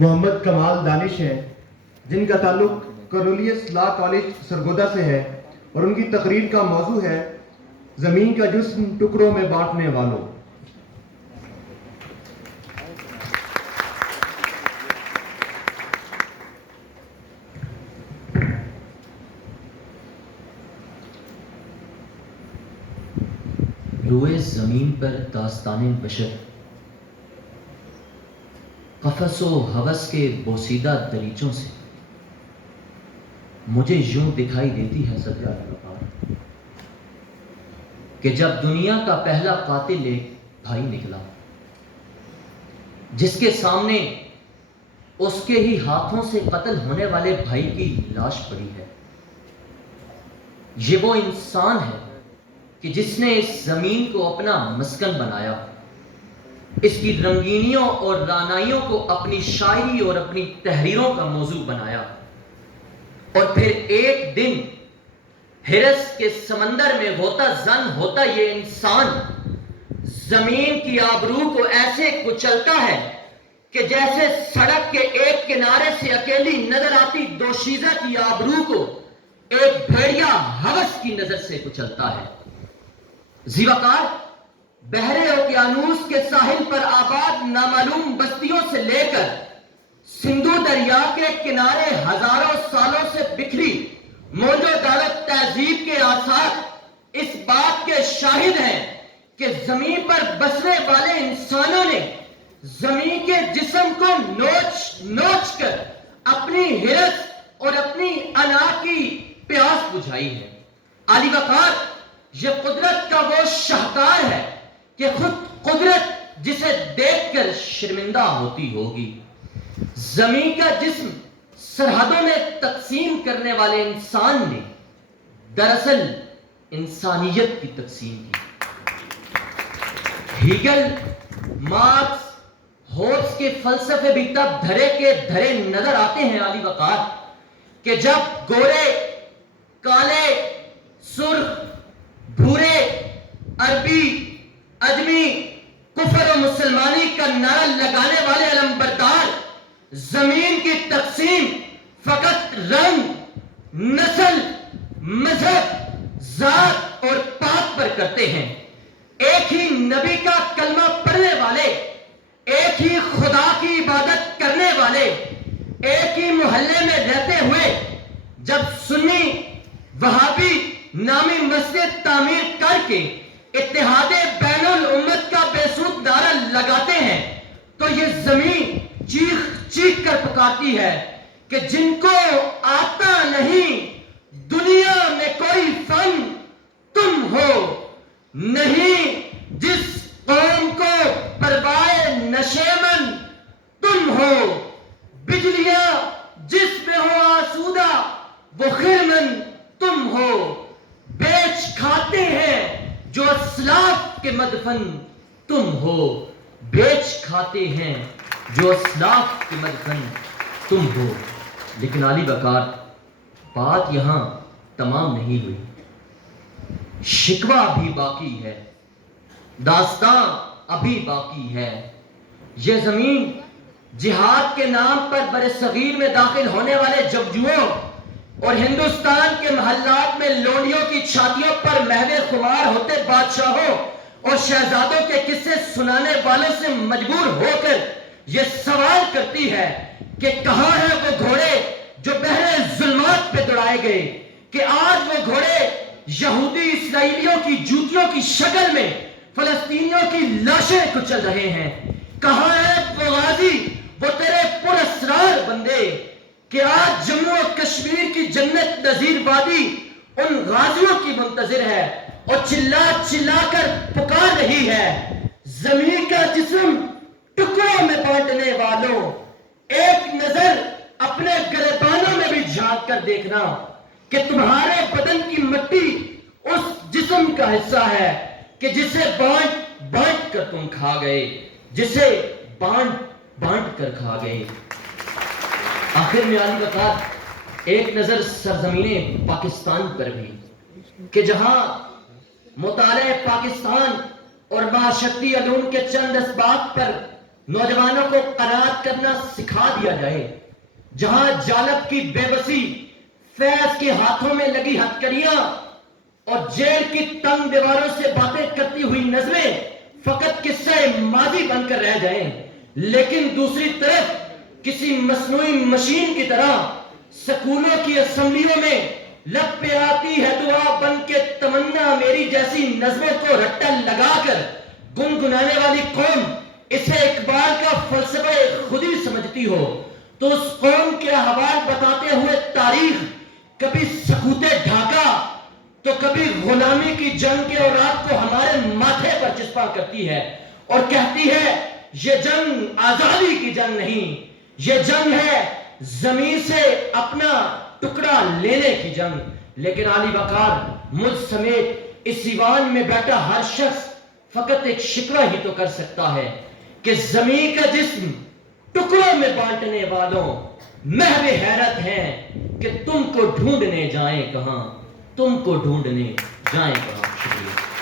محمد کمال دانش ہیں، جن کا تعلق کرنولیس لا کالج سرگودا سے ہے، اور ان کی تقریر کا موضوع ہے زمین کا جسم ٹکڑوں میں بانٹنے والوں۔ روئے زمین پر داستان بشر، قفس و ہوس کے بوسیدہ دریچوں سے مجھے یوں دکھائی دیتی ہے سجا الوقار کہ جب دنیا کا پہلا قاتل ایک بھائی نکلا، جس کے سامنے اس کے ہی ہاتھوں سے قتل ہونے والے بھائی کی لاش پڑی ہے۔ یہ وہ انسان ہے کہ جس نے اس زمین کو اپنا مسکن بنایا، اس کی رنگینیوں اور رانائیوں کو اپنی شاعری اور اپنی تحریروں کا موضوع بنایا، اور پھر ایک دن ہرس کے سمندر میں ہوتا زن ہوتا یہ انسان زمین کی آبرو کو ایسے کچلتا ہے کہ جیسے سڑک کے ایک کنارے سے اکیلی نظر آتی دوشیزہ کی آبرو کو ایک بھیڑیا ہوس کی نظر سے کچلتا ہے۔ زیوکار بحر اوقیانوس کے ساحل پر آباد نامعلوم بستیوں سے لے کر سندھو دریا کے کنارے ہزاروں سالوں سے بکھری موجو دولت تہذیب کے آثار اس بات کے شاہد ہیں کہ زمین پر بسنے والے انسانوں نے زمین کے جسم کو نوچ نوچ کر اپنی ہرس اور اپنی انا کی پیاس بجھائی ہے۔ علی وقار، یہ قدرت کا وہ شاہکار ہے کہ خود قدرت جسے دیکھ کر شرمندہ ہوتی ہوگی۔ زمین کا جسم سرحدوں میں تقسیم کرنے والے انسان نے دراصل انسانیت کی تقسیم کی۔ ہیگل، مارکس، ہوبس کے فلسفے بھی تب دھرے کے دھرے نظر آتے ہیں علی وقار کہ جب گورے، کالے، سرخ، بھورے، عربی، اجمی، کفر و مسلمانی کا نعرہ لگانے والے علمبردار زمین کی تقسیم فقط رنگ، نسل، مذہب، ذات اور پات پر کرتے ہیں۔ ایک ہی نبی کا کلمہ پڑھنے والے، ایک ہی خدا کی عبادت کرنے والے، ایک ہی محلے میں رہتے ہوئے جب سنی وہابی نامی مسجد تعمیر کر کے اتحاد بین الامت کا بے سود نعرہ لگاتے ہیں تو یہ زمین چیخ چیخ کر پکارتی ہے کہ جن کو آتا نہیں دنیا میں کوئی فن تم ہو، نہیں جس قوم کو پروائے نشیمن تم ہو، بجلیاں جس میں ہو آسودہ وہ خرمن تم ہو، بیچ کھاتے ہیں جو اسلاف کے مدفن تم ہو، بیچ کھاتے ہیں جو اسلاف کے مدفن تم ہو۔ لیکن علی وقار، بات یہاں تمام نہیں ہوئی، شکوہ بھی باقی ہے، داستان ابھی باقی ہے۔ یہ زمین جہاد کے نام پر برصغیر میں داخل ہونے والے جنگجوؤں اور ہندوستان کے محلات میں لونڈیوں کی چھاتیوں پر محو خمار ہوتے بادشاہوں اور شہزادوں کے قصے سنانے والوں سے مجبور ہو کر یہ سوال کرتی ہے کہ کہاں ہیں وہ گھوڑے جو بحر ظلمات پہ دوڑائے گئے، کہ آج وہ گھوڑے یہودی اسرائیلیوں کی جوتیوں کی شکل میں فلسطینیوں کی لاشیں کچل رہے ہیں۔ کہاں ہے وہ غازی، وہ تیرے پر اسرار بندے کہ آج جموں و کشمیر کی جنت نظیر وادی ان غازیوں کی منتظر ہے اور چلا چلا کر پکار رہی ہے، زمین کا جسم ٹکڑوں میں بانٹنے والوں، ایک نظر اپنے گریبانوں میں بھی جھانک کر دیکھنا کہ تمہارے بدن کی مٹی اس جسم کا حصہ ہے کہ جسے بانٹ بانٹ کر تم کھا گئے، جسے بانٹ بانٹ کر کھا گئے۔ آخر میں علی وقار ایک نظر سرزمین پاکستان پر بھی کہ جہاں مطالعہ پاکستان اور معاشرتی علوم کے چند اسباق پر نوجوانوں کو قناعت کرنا سکھا دیا جائے. جہاں جالب کی بے بسی، فیض کے ہاتھوں میں لگی ہتھکڑیاں اور جیل کی تنگ دیواروں سے باتیں کرتی ہوئی نظمیں فقط قصہ ماضی بن کر رہ جائیں، لیکن دوسری طرف کسی مصنوعی مشین کی طرح سکولوں کی اسمبلیوں میں لب پہ آتی ہے دعا بن کے تمنا میری جیسی نظموں کو رٹا لگا کر گنگنانے والی قوم اسے اقبال کا فلسفہ خودی سمجھتی ہو تو اس قوم کے احوال بتاتے ہوئے تاریخ کبھی سکوت ڈھاکہ تو کبھی غلامی کی جنگ کے اورات کو ہمارے ماتھے پر چسپاں کرتی ہے اور کہتی ہے یہ جنگ آزادی کی جنگ نہیں، یہ جنگ ہے زمین سے اپنا ٹکڑا لینے کی جنگ. لیکن علی وقار، مجھ سمیت اس ایوان میں بیٹھا ہر شخص فقط ایک شکوہ ہی تو کر سکتا ہے کہ زمین کا جسم ٹکڑوں میں بانٹنے والوں محو حیرت ہیں کہ تم کو ڈھونڈنے جائیں کہاں، تم کو ڈھونڈنے جائیں کہاں. شکریہ.